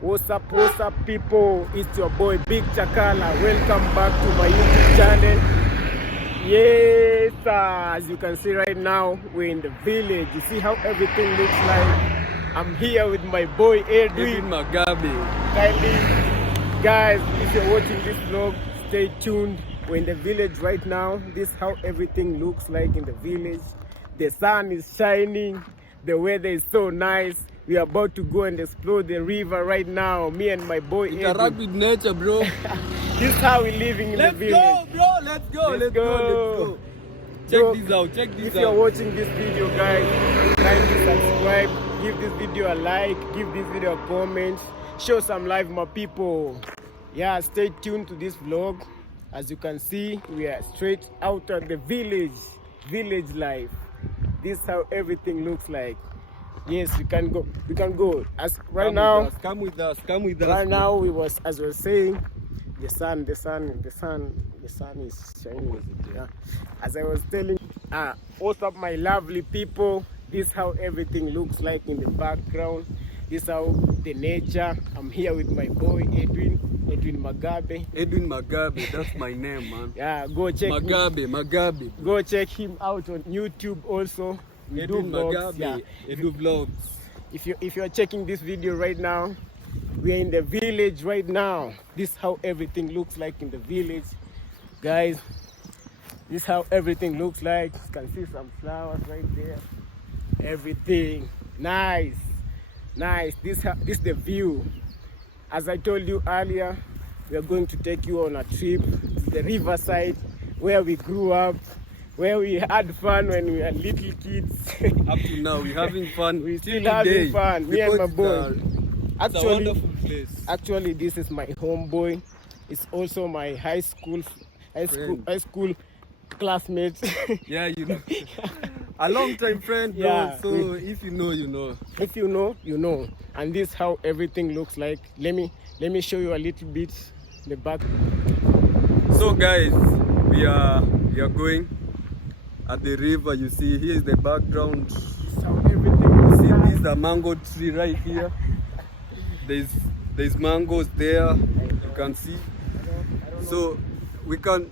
What's up people? It's your boy Big Chakala. Welcome back to my YouTube channel. Yes, as you can see right now, we're in the village. You see how everything looks like. I'm here with my boy Edwin Magabe. Kindly, guys, if you're watching this vlog, stay tuned. We're in the village right now. This is how everything looks like in the village. The sun is shining. The weather is so nice. We are about to go and explore the river right now. Me and my boy Edwin. Interact with nature, bro. This is how we're living in the village. Let's go, bro. Let's go. Check this out. If you're watching this video, guys, kindly subscribe. Give this video a like. Give this video a comment. Show some love, my people. Yeah, stay tuned to this vlog. As you can see, we are straight out of the village life. This is how everything looks like. Yes, we can go. As right now, come with us. Right now, as we were saying, the sun is shining. Yeah. As I was telling, what's up, my lovely people? This is how everything looks like in the background. This is how the nature. I'm here with my boy Edwin Magabe. Edwin Magabe, that's my name, man. Yeah, go check Magabe. Go check him out on YouTube also. We Edwin do vlogs. Magabe. Yeah. Edu vlogs. If you're checking this video right now, we are in the village right now. This is how everything looks like in the village, guys. This is how everything looks like. You can see some flowers right there. Everything nice. This is the view. As I told you earlier, we are going to take you on a trip to the riverside where we grew up, where we had fun when we were little kids. Up to now, we're having fun. We're still having fun. Me and my boy. It's a wonderful place. Actually, this is my homeboy. It's also my high school classmate. Yeah, you know. A long time friend, bro. Yeah, so if you know, you know. If you know, you know. And this is how everything looks like. Let me show you a little bit the back. So guys, we are going at the river. You see, here is the background. This is how everything looks like. This is the mango tree right here. There's mangoes there. You can see. So we can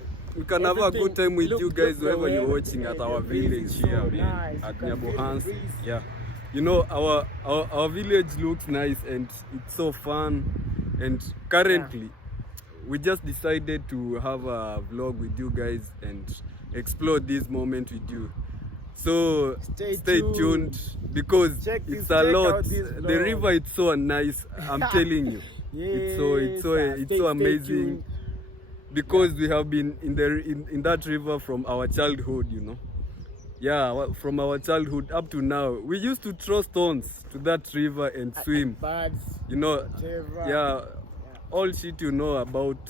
have a good time with you guys wherever you're watching at our village here, man, at Nyabohans. Yeah, you know, our village looks nice and it's so fun. And currently, we just decided to have a vlog with you guys and explore this moment with you. So stay tuned because it's a lot. The river is so nice. I'm telling you, it's so amazing. Because we have been in that river from our childhood, you know. Yeah, from our childhood up to now. We used to throw stones to that river and swim. Birds, you know, whatever. yeah, all shit you know about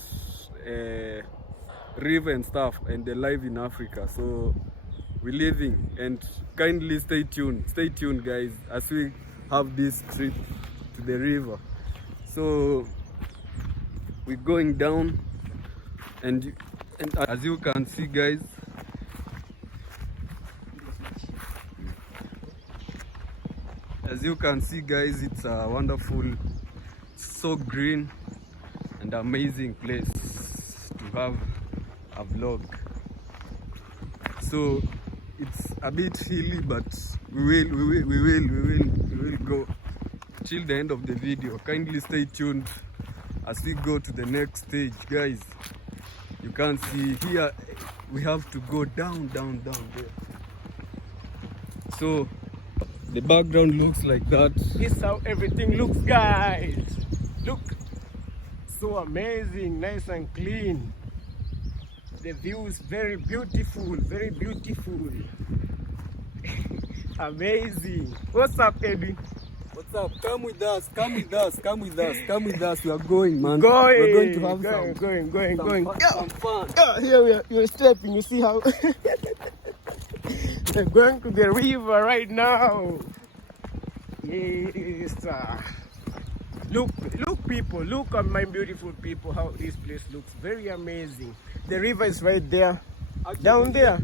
river and stuff and the life in Africa. So we're living, and kindly stay tuned. Stay tuned, guys, as we have this trip to the river. So we're going down. And as you can see, guys, it's a wonderful, so green and amazing place to have a vlog. So it's a bit hilly, but we will go till the end of the video. Kindly stay tuned as we go to the next stage, guys. You can see here we have to go down there. So the background looks like that. This is how everything looks, guys. Look, so amazing, nice and clean. The view is very beautiful. Amazing. What's up, Eddie? What's up? Come with us. We are going, man. We're going to have some fun. Yeah, here we're stepping. You see how we're going to the river right now. Yes. Look, people. Look at my beautiful people. How this place looks. Very amazing. The river is right there. Down there.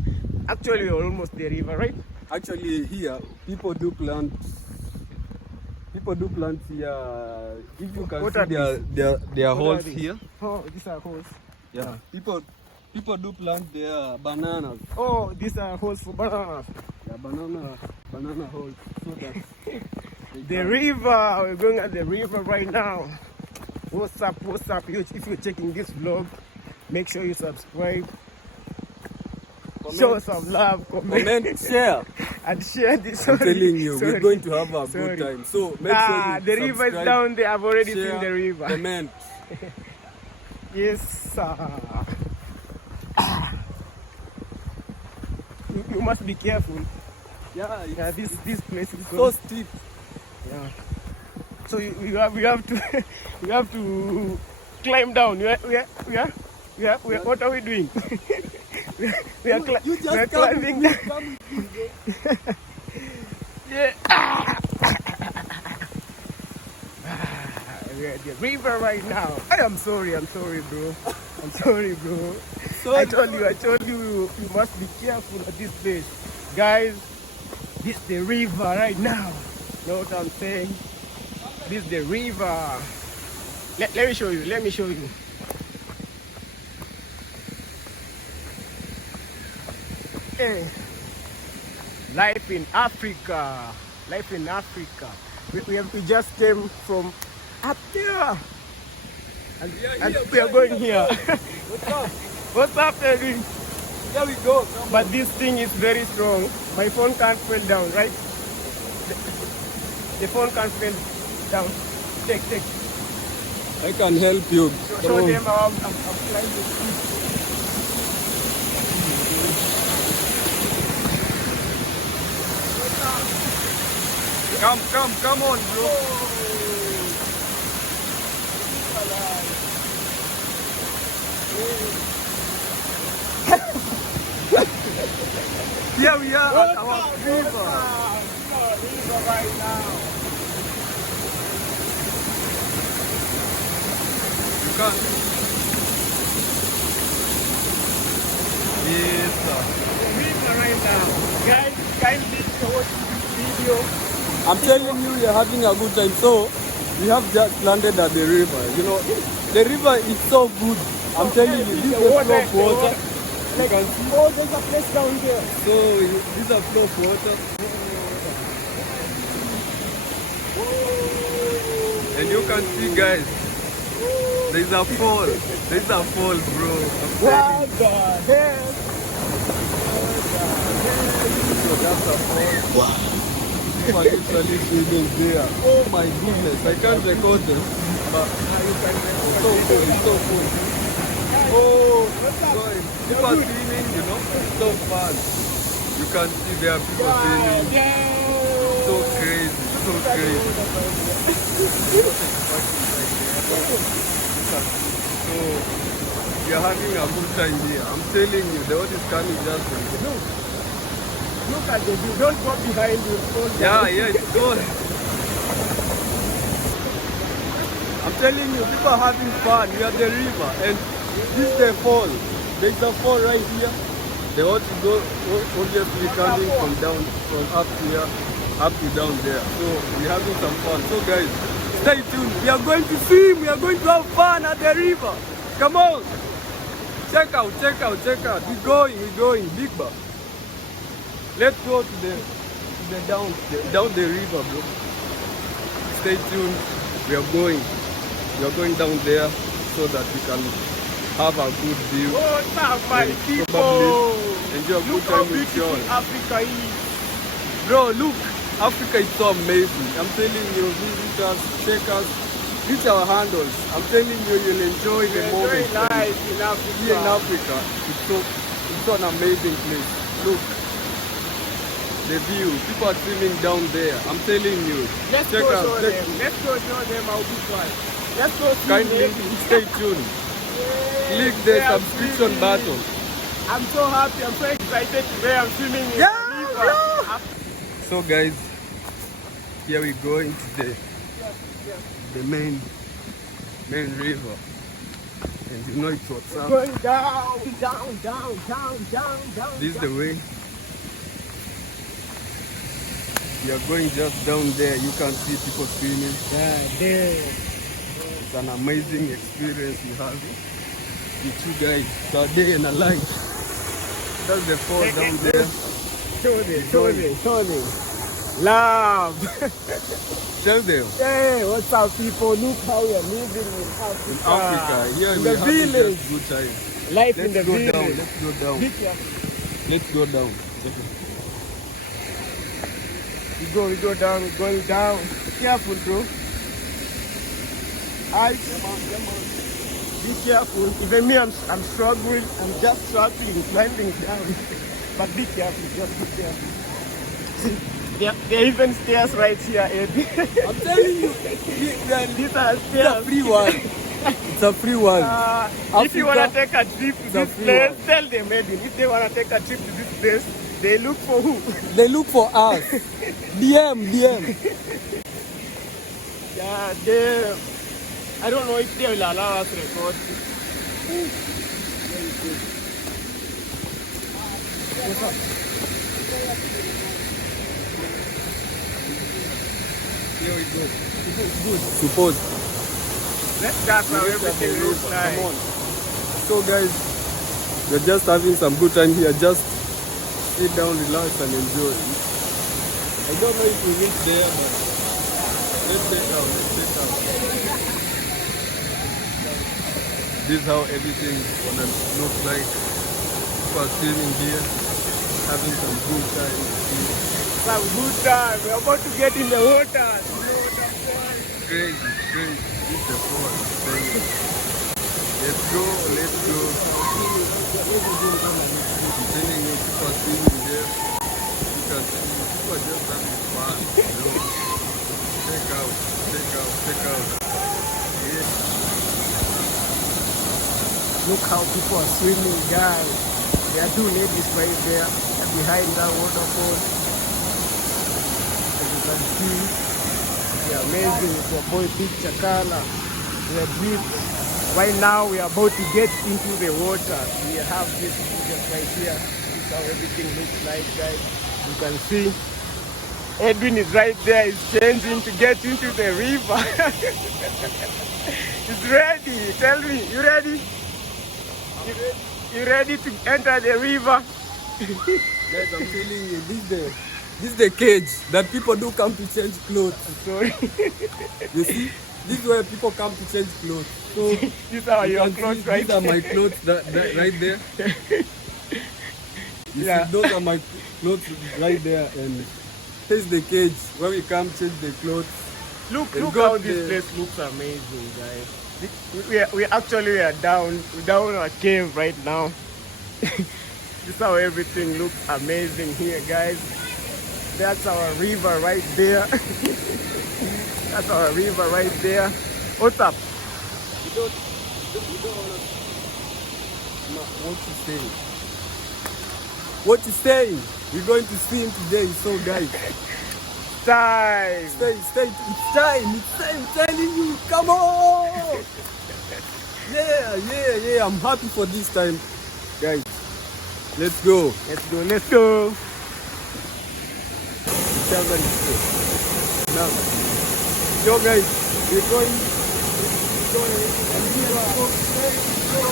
Actually, we're almost the river, right? Actually, here people do plant people do plant here. If you can What see are there are What holes these? here. Oh, these are holes. Yeah. People do plant their bananas. Oh, these are holes for bananas. Yeah, banana holes. So that The river. We're going at the river right now. What's up? What's up? If you're checking this vlog, make sure you subscribe. Show some love, comment, share. and share this. I'm telling you, Sorry. we're going to have a Sorry. good time. So make sure you the river is subscribe, down there. I've already share, seen the river. comment. Yes, you must be careful. Yeah, This place is so steep. Yeah. So you have to you have to climb down. What are we doing? we are climbing down. Yeah. We're at the river right now. I'm sorry, bro. I'm sorry, bro. I told you, you must be careful at this place. Guys, this is the river right now. Know what I'm saying? This is the river. Let me show you. Hey. Life in Africa. We just came from up there. And we are going here. What's up? What's up, Eddie? Here we go. But this thing is very strong. My phone can't fall down, right? The phone can't fall down. Take. I can help you. Show them how I'm flying the speed. Come on, bro. Here we are at our river. River right now. You can. Yes, sir. River right now. Guys, kindly watch this video. I'm telling you, we are having a good time. So, we have just landed at the river. You know, the river is so good. I'm telling you, this is a flow of water. You can see. Oh, there's a place down there. So, this is a flow of water. And you can see, guys, there's a fall. There's a fall, bro. What the hell? So that's a fall. Wow. People are literally swimming there. Oh my goodness, I can't record this. But it's so cool, it's so cool. Oh, guys, people are swimming, you know, it's so fun. You can see there are people swimming. So crazy, so crazy. So, we are having a good time here. I'm telling you, the water is coming just like this. Look at the view. Don't go behind you. Yeah, it's good. I'm telling you, people are having fun. We are at the river, and this is the fall. There's a fall right here. The water is obviously coming from up here, up to down there. So we're having some fun. So guys, stay tuned. We are going to swim. We are going to have fun at the river. Come on. Check out. We're going. Big bar. Let's go to the down the river, bro. Stay tuned. We are going down there so that we can have a good view. What's up, my and people? Enjoy a good Look how time with beautiful you. Africa is. Bro, look, Africa is so amazing. I'm telling you, visit us, check us, reach our handles. I'm telling you, you'll enjoy the moment. Very nice in Africa. Here in Africa, it's so an amazing place. Look, the view. People are swimming down there. I'm telling you. Let's check go out. show them. Let's go show them how this one. Let's go swim. Kindly stay tuned. Click the subscription button. I'm so happy. I'm so excited today. I'm swimming in the river. So guys, here we go into the main river. And you know it's what's up. Going down. This is the way. We are going just down there. You can see people swimming. Yeah, there. It's an amazing experience we have with you guys. It's a day and a night. That's the fall down there. Show them. Love. Tell them. Hey, what's up, people? Look how we are living in Africa. In Africa, here in we the have village. just good time. Life Let's in the go village. down. Let's go down. Be careful. Let's go down. We go down, we're going down. Be careful, bro. Be careful. Even me, I'm struggling. I'm just struggling, climbing down. But be careful, just be careful. See, there are even stairs right here, Eddie. I'm telling you, These are it's a stairs. free one. It's a free one. If you want to take a trip to It's a this free place, one. tell them, Eddie. If they want to take a trip to this place, they look for who? They look for us. DM. Yeah, they. I don't know if they will allow us to record. What's up? Here we go. Good. Suppose. That's how everything looks like. Come on. So guys, we're just having some good time here. Just sit down, relax and enjoy. I don't know if we reach there, but let's sit down. This is how everything gonna look like. People are swimming here, having some good time. Some good time. We're about to get in the water. Crazy. This is the fall. Let's go. I'm telling you, people are swimming there. You can see people are just having fun. Check out. Yeah. Look how people are swimming, guys. There are two ladies right there behind that waterfall. As you can see, they're amazing. It's your boy Big Chakala. We're deep. Right now, we are about to get into the water. We have this just right here. This is how everything looks like, guys. You can see Edwin is right there. He's changing to get into the river. He's ready. Tell me, you ready? You ready to enter the river? Guys, I'm telling you, this is the cage that people do come to change clothes. I'm sorry. You see, this is where people come to change clothes. So These are you your can clothes, see, right? these are my clothes right there. You Yeah. see, those are my clothes right there, and here's the cage where we come change the clothes. Look And how got this the- place looks amazing, guys. We actually are down a cave right now. This is how everything looks amazing here, guys. That's our river right there. That's our river right there. What's up? You don't wanna. No, what you saying? What you saying? We're going to swim today, so guys. Time. Stay. It's time. I'm telling you. Come on. Yeah. I'm happy for this time, guys. Let's go. Let's go. Now, yo guys, we're going. And we are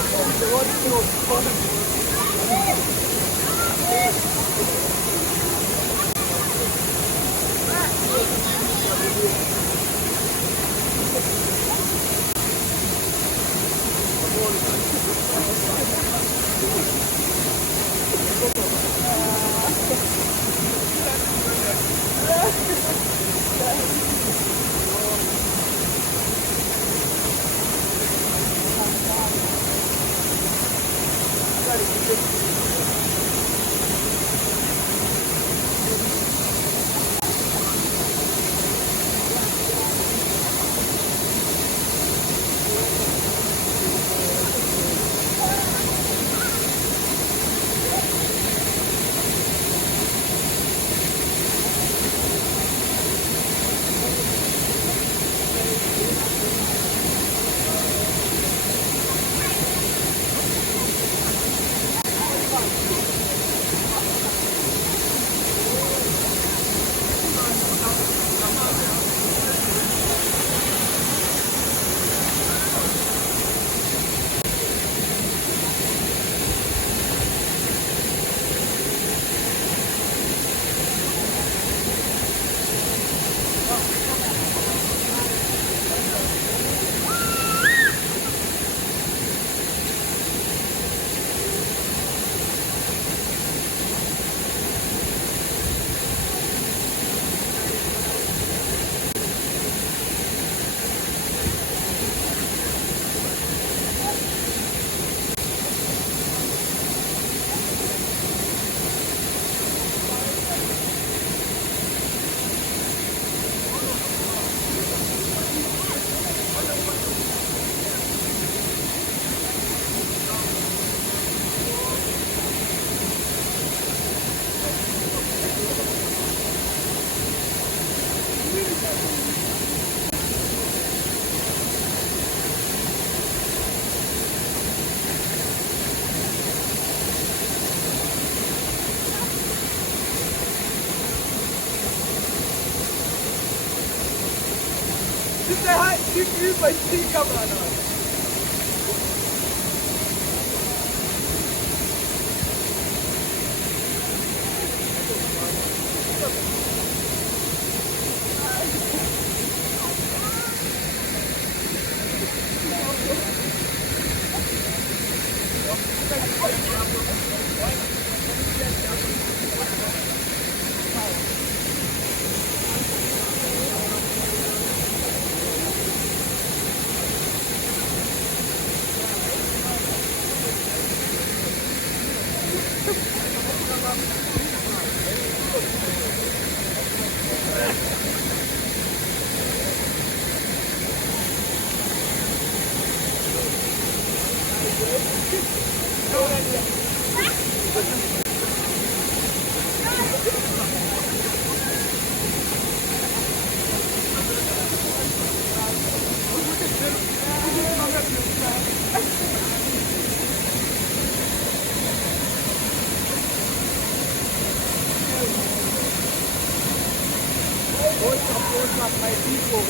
My people.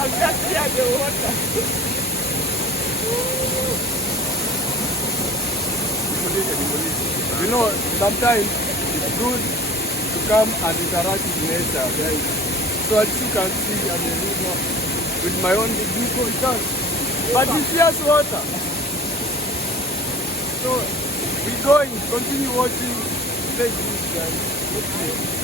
I'm just here at the water. You know, sometimes it's good to come and interact with nature, guys. So as you can see, I'm a river with my own vehicle tank. But it's just water. So we're going, continue watching. Thank you, guys. Okay.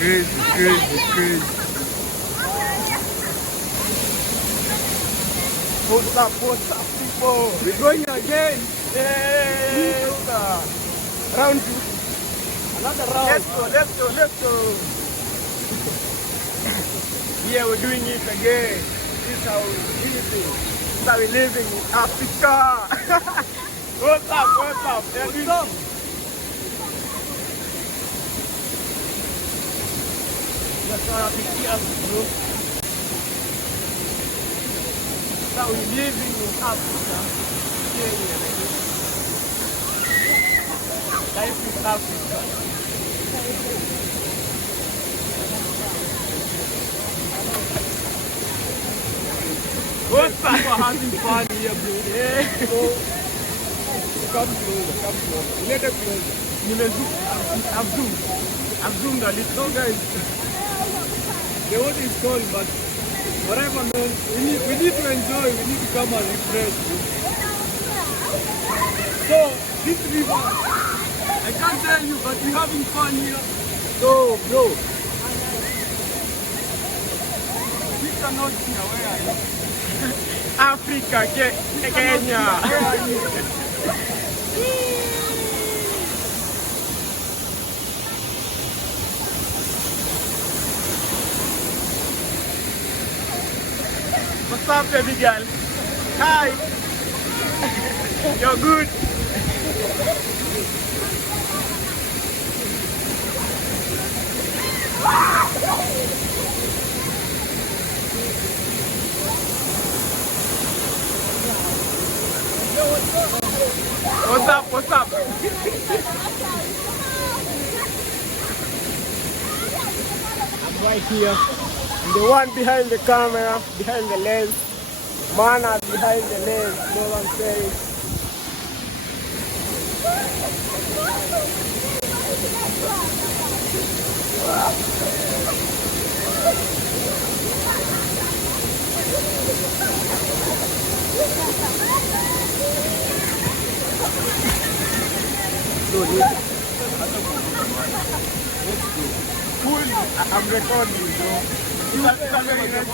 Crazy. What's up, people? We're going again. Yay! Round two. Another round. Let's go. Yeah, we're doing it again. This is how we living. This is how we living in Africa. What's up? That's how we bro. That's how we living in Africa. Yeah. Life is Africa. What's up? People are having fun here, bro. Yeah. So, come closer, come closer. Let us closer. I've zoomed a little. So guys, the water is cold, but whatever, man, we need to enjoy, we need to come and refresh. So, this river, I can't tell you, but we're having fun here. So, bro, we cannot see where are you? Africa, Kenya. Where are you? What's up, baby girl? Hi. You're good. What's up? What's up? I'm right here. I'm the one behind the camera, behind the lens. Mana behind the lens, you know what I'm saying? I'm recording you, bro. That's very nice.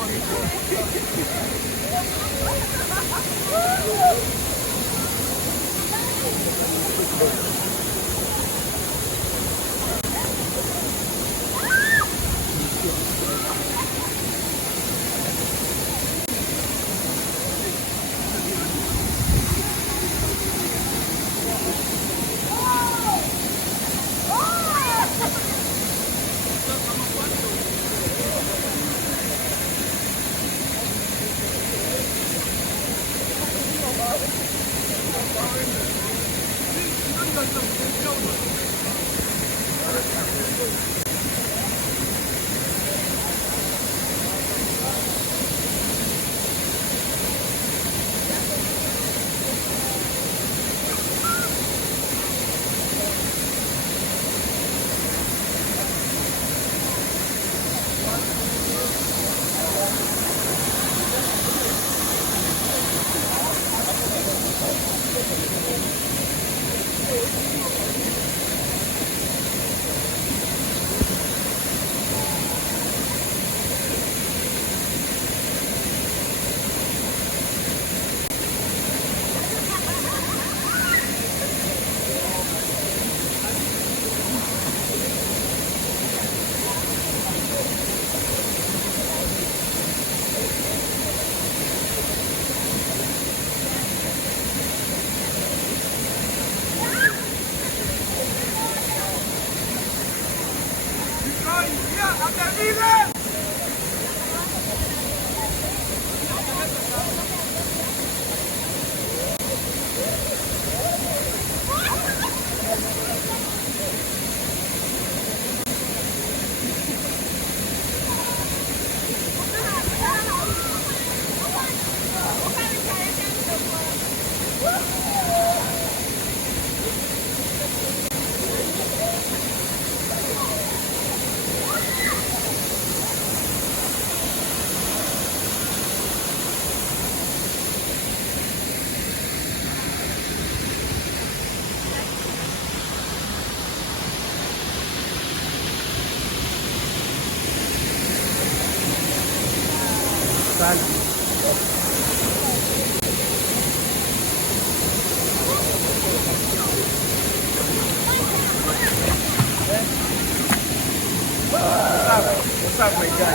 What's up, my guy?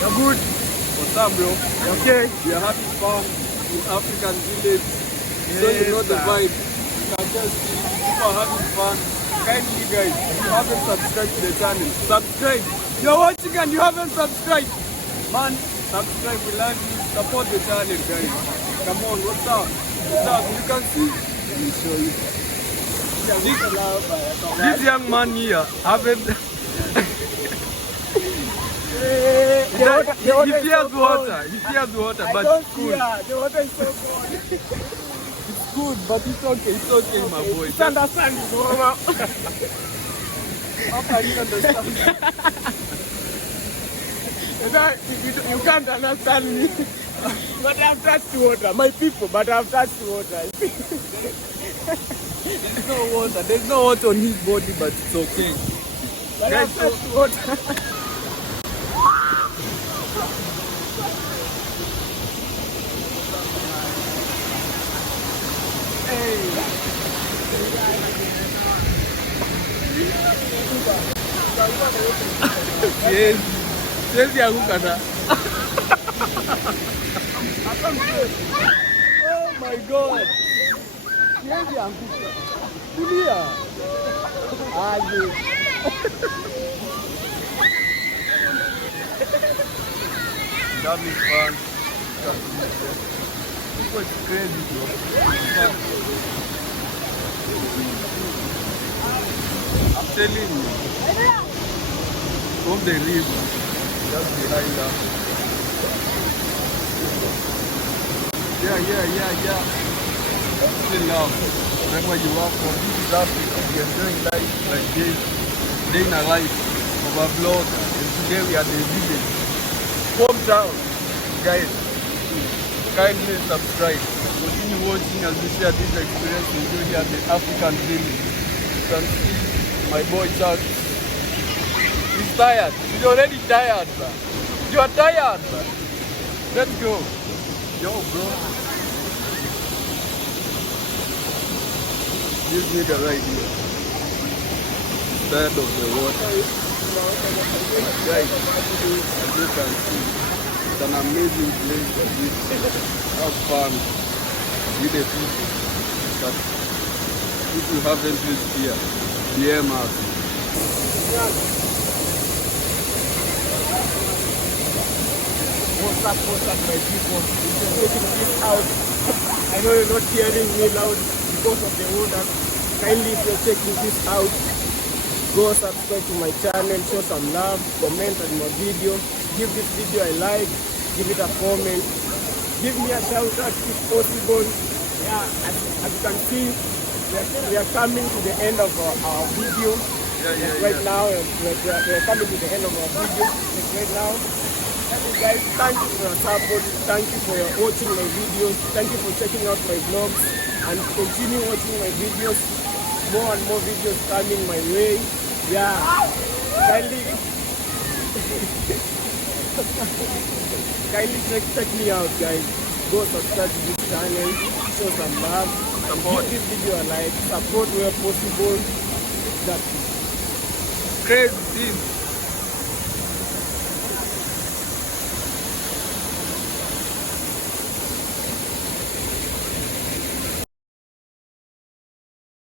You're good? What's up, bro? You okay? We are having fun in African village. So you know the vibe. You can just see people are having fun. Kindly guys, if you haven't subscribed to the channel, subscribe. You're watching and you haven't subscribed. Man, subscribe, we love you. Support the channel, guys. Come on, what's up? What's up? You can see. Let me show you. This young man here haven't. He fears water. He fears water, but it's cool. The water is so cold. It's good, but it's okay. It's okay, my boy. It's understandable, Mama. How can you understand? You can't understand me. But I've touched water. My people, but I've touched water. There's no water. There's no water on his body, but it's okay. But Guys, I've touched water. Yes. Yes, Yagukana. Oh my God. Yes, Yagukana. Julia. Ah, yes. That is fun. This was crazy, bro. I'm telling you. From the river, just behind us. Yeah. Still now, wherever you are from, this is Africa. We are enjoying life like this, day in a life of a vlogger. And today we are at the village, hometown. Guys, kindly subscribe. Continue watching as we share this experience we do here at the African village. You can see my boy Chuck. He's tired. He's already tired, man. You are tired, man. Let's go. Yo, bro. This nigga right here. He's tired of the water. Guys, as you can see, it's an amazing place for this. Have fun with the people. But if you haven't lived here, DM us. What's up, my people? We're taking this out. I know you're not hearing me loud because of the water. Kindly, if you're checking this out, go subscribe to my channel, show some love, comment on my video, give this video a like, give it a comment, give me a shout out if possible. Yeah, as you can see, we are coming to the end of our video. Right now, we're coming to the end of our video. Right now. Guys, thank you for your support, thank you for watching my videos, thank you for checking out my vlogs, and continue watching my videos. More and more videos coming my way. Yeah, kindly check me out, guys. Go subscribe to this channel, show some love, support this video a like, support where possible. That's crazy.